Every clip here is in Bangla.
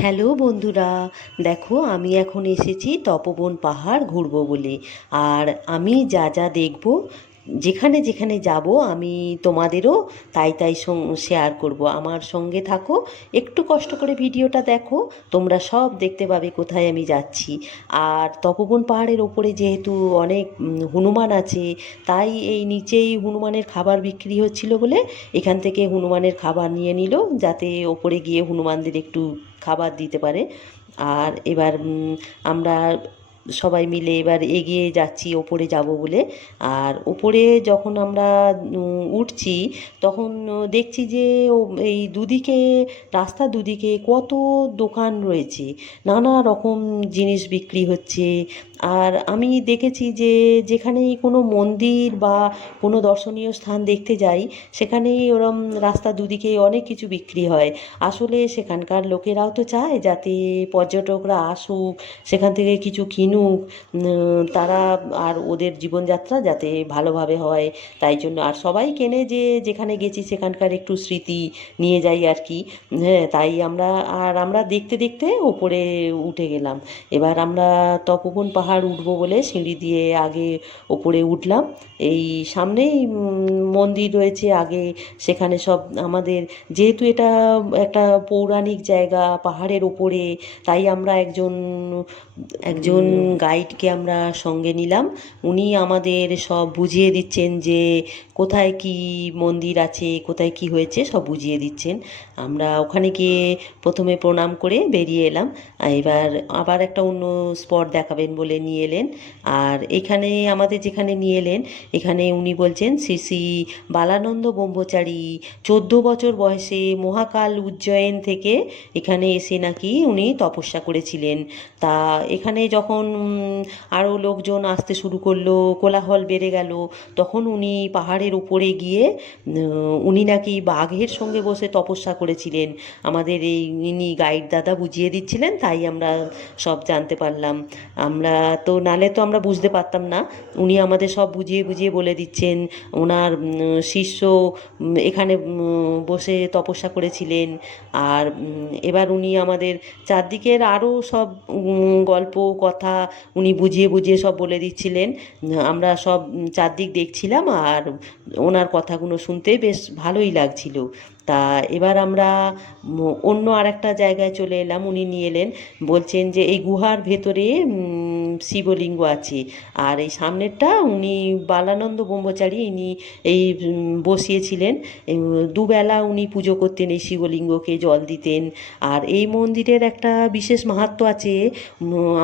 হ্যালো বন্ধুরা, দেখো আমি এখন এসেছি তপবন পাহাড় ঘুরবো বলে। আর আমি যা যা দেখব, যেখানে যেখানে যাব আমি তোমাদেরও তাই তাই শেয়ার করব। আমার সঙ্গে থাকো, একটু কষ্ট করে ভিডিওটা দেখো, তোমরা সব দেখতে পাবে কোথায় আমি যাচ্ছি। আর তপবন পাহাড়ের ওপরে যেহেতু অনেক হনুমান আছে, তাই এই নিচেই হনুমানের খাবার বিক্রি হচ্ছিল বলে এখান থেকে হনুমানের খাবার নিয়ে নিল, যাতে ওপরে গিয়ে হনুমানদের একটু খাবার দিতে পারে। আর এবার আমরা সবাই মিলে এবার এগিয়ে যাচ্ছি ওপরে যাব বলে। আর ওপরে যখন আমরা উঠছি, তখন দেখছি যে এই দুদিকে, রাস্তার দুদিকে কত দোকান রয়েছে, নানা রকম জিনিস বিক্রি হচ্ছে। আর আমি দেখেছি যে যেখানেই কোনো মন্দির বা কোনো দর্শনীয় স্থান দেখতে যাই, সেখানেই ওরম রাস্তা দুদিকে অনেক কিছু বিক্রি হয়। আসলে সেখানকার লোকেরাও তো চায় যাতে পর্যটকরা আসুক, সেখান থেকে কিছু কিনুক, তারা আর ওদের জীবনযাত্রা যাতে ভালোভাবে হয়, তাই জন্য। আর সবাই কেনে যে যেখানে গেছি সেখানকার একটু স্মৃতি নিয়ে যাই আর কি। হ্যাঁ, তাই আমরা দেখতে দেখতে ওপরে উঠে গেলাম। এবার আমরা তপোবন পাহাড় উঠবো বলে সিঁড়ি দিয়ে আগে ওপরে উঠলাম। এই সামনেই মন্দির রয়েছে আগে, সেখানে সব আমাদের, যেহেতু এটা একটা পৌরাণিক জায়গা পাহাড়ের ওপরে, তাই আমরা একজন একজন গাইডকে আমরা সঙ্গে নিলাম। উনি আমাদের সব বুঝিয়ে দিচ্ছেন যে কোথায় কি মন্দির আছে, কোথায় কি হয়েছে, সব বুঝিয়ে দিচ্ছেন। আমরা ওখানে গিয়ে প্রথমে প্রণাম করে বেরিয়ে এলাম। এবার আবার একটা অন্য স্পট দেখাবেন বলে নিয়ে এলেন। আর এখানে আমাদের যেখানে নিয়ে এলেন, এখানে উনি বলছেন শ্রী শ্রী বালানন্দ ব্রহ্মচারী 14 বছর বয়সে মহাকাল উজ্জয়ন থেকে এখানে এসে নাকি উনি তপস্যা করেছিলেন। তা এখানে যখন আরও লোকজন আসতে শুরু করলো, কোলাহল বেড়ে গেল, তখন উনি পাহাড়ের উপরে গিয়ে উনি নাকি বাঘের সঙ্গে বসে তপস্যা করেছিলেন। আমাদের এই ইনি গাইড দাদা বুঝিয়ে দিচ্ছিলেন, তাই আমরা সব জানতে পারলাম। আমরা তো নালে তো আমরা বুঝতে পারতাম না, উনি আমাদের সব বুঝিয়ে বুঝিয়ে বলে দিচ্ছেন। ওনার শিষ্য এখানে বসে তপস্যা করেছিলেন। আর এবার উনি আমাদের চারদিকের আরও সব গল্প কথা উনি বুঝিয়ে বুঝিয়ে সব বলে দিচ্ছিলেন। আমরা সব চারদিক দেখছিলাম, আর ওনার কথাগুলো শুনতে বেশ ভালোই লাগছিল। তা এবার আমরা অন্য আরেকটা জায়গায় চলে এলাম। উনি নিয়ে এলেন, বলছেন যে এই গুহার ভেতরে শিবলিঙ্গ আছে। আর এই সামনেরটা উনি বালানন্দ ব্রহ্মচারী, ইনি এই বসিয়েছিলেন। দুবেলা উনি পুজো করতেন, এই শিবলিঙ্গকে জল দিতেন। আর এই মন্দিরের একটা বিশেষ মাহাত্ম্য আছে।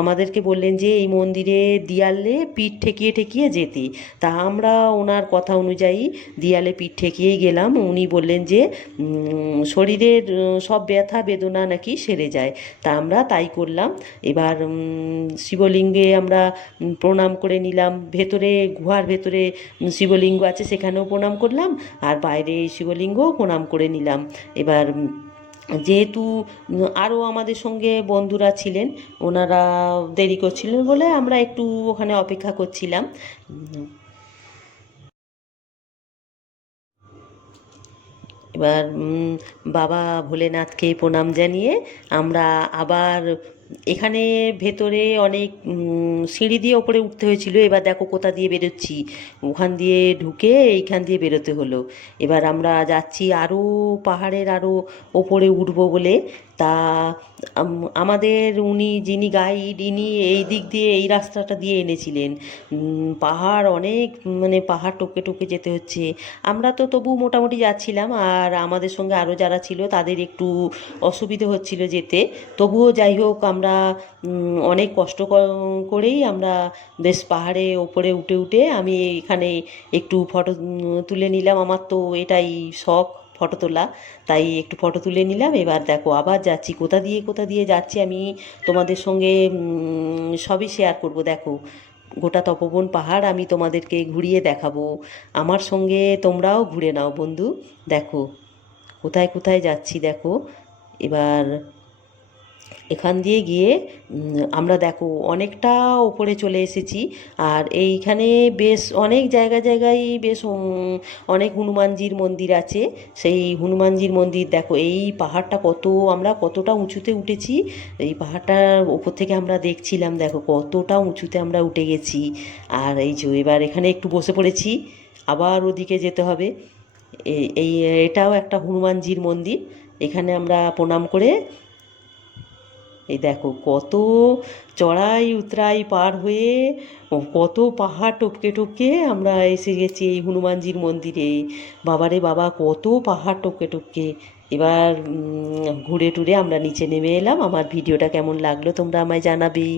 আমাদেরকে বললেন যে এই মন্দিরে দিয়ালে পিঠ ঠেকিয়ে ঠেকিয়ে যেতে। তা আমরা ওনার কথা অনুযায়ী দিয়ালে পিঠ ঠেকিয়েই গেলাম। উনি বললেন যে শরীরের সব ব্যথা বেদনা নাকি সেরে যায়। তা আমরা তাই করলাম। এবার শিবলিঙ্গে আমরা প্রণাম করে নিলাম। ভেতরে, গুহার ভেতরে শিবলিঙ্গ আছে, সেখানেও প্রণাম করলাম। আর বাইরে শিবলিঙ্গও প্রণাম করে নিলাম। এবার যেহেতু আরও আমাদের সঙ্গে বন্ধুরা ছিলেন, ওনারা দেরি করছিলেন বলে আমরা একটু ওখানে অপেক্ষা করছিলাম। এবার বাবা ভোলেনাথকে প্রণাম জানিয়ে আমরা আবার এখানে ভেতরে অনেক সিঁড়ি দিয়ে ওপরে উঠতে হয়েছিল। এবার দেখো কোথা দিয়ে বেরোচ্ছি, ওখান দিয়ে ঢুকে এইখান দিয়ে বেরোতে হলো। এবার আমরা যাচ্ছি আরও পাহাড়ের আরও ওপরে উঠবো বলে। তা আমাদের উনি যিনি গাইড, ইনি এই দিক দিয়ে এই রাস্তাটা দিয়ে এনেছিলেন। পাহাড় অনেক, মানে পাহাড় টপকে টপকে যেতে হচ্ছে। আমরা তো তবু মোটামুটি যাচ্ছিলাম, আর আমাদের সঙ্গে আরও যারা ছিল তাদের একটু অসুবিধে হচ্ছিল যেতে। তবুও যাই হোক, আমরা অনেক কষ্ট করেই আমরা বেশ পাহাড়ে ওপরে উঠে উঠে আমি এখানে একটু ফটো তুলে নিলাম। আমার তো এটাই শখ, ফটো তোলা, তাই একটু ফটো তুলে নিলাম। এবার দেখো আবার যাচ্ছি, কোথা দিয়ে যাচ্ছি আমি তোমাদের সঙ্গে সবই শেয়ার করব। দেখো গোটা তপোবন পাহাড় আমি তোমাদেরকে ঘুরিয়ে দেখাবো। আমার সঙ্গে তোমরাও ঘুরে নাও বন্ধু। দেখো কোথায় কোথায় যাচ্ছি, দেখো। এবার এখান দিয়ে গিয়ে আমরা দেখো অনেকটা ওপরে চলে এসেছি। আর এইখানে বেশ অনেক জায়গায় বেশ অনেক হনুমানজির মন্দির আছে। সেই হনুমানজির মন্দির দেখো, এই পাহাড়টা আমরা কতটা উঁচুতে উঠেছি। এই পাহাড়টার ওপর থেকে আমরা দেখছিলাম, দেখো কতটা উঁচুতে আমরা উঠে গেছি। আর এই যে এবার এখানে একটু বসে পড়েছি, আবার ওদিকে যেতে হবে। এই এই এটাও একটা হনুমানজির মন্দির। এখানে আমরা প্রণাম করে এই দেখো কত চড়াই উতরাই পার হয়ে কত পাহাড় টপকে টপকে আমরা এসে গেছি এই হনুমানজির মন্দিরে। বাবারে বাবা, কত পাহাড় টপকে টপকে। এবার ঘুরে টুরে আমরা নিচে নেমে এলাম। আমার ভিডিওটা কেমন লাগলো তোমরা আমায় জানাবে।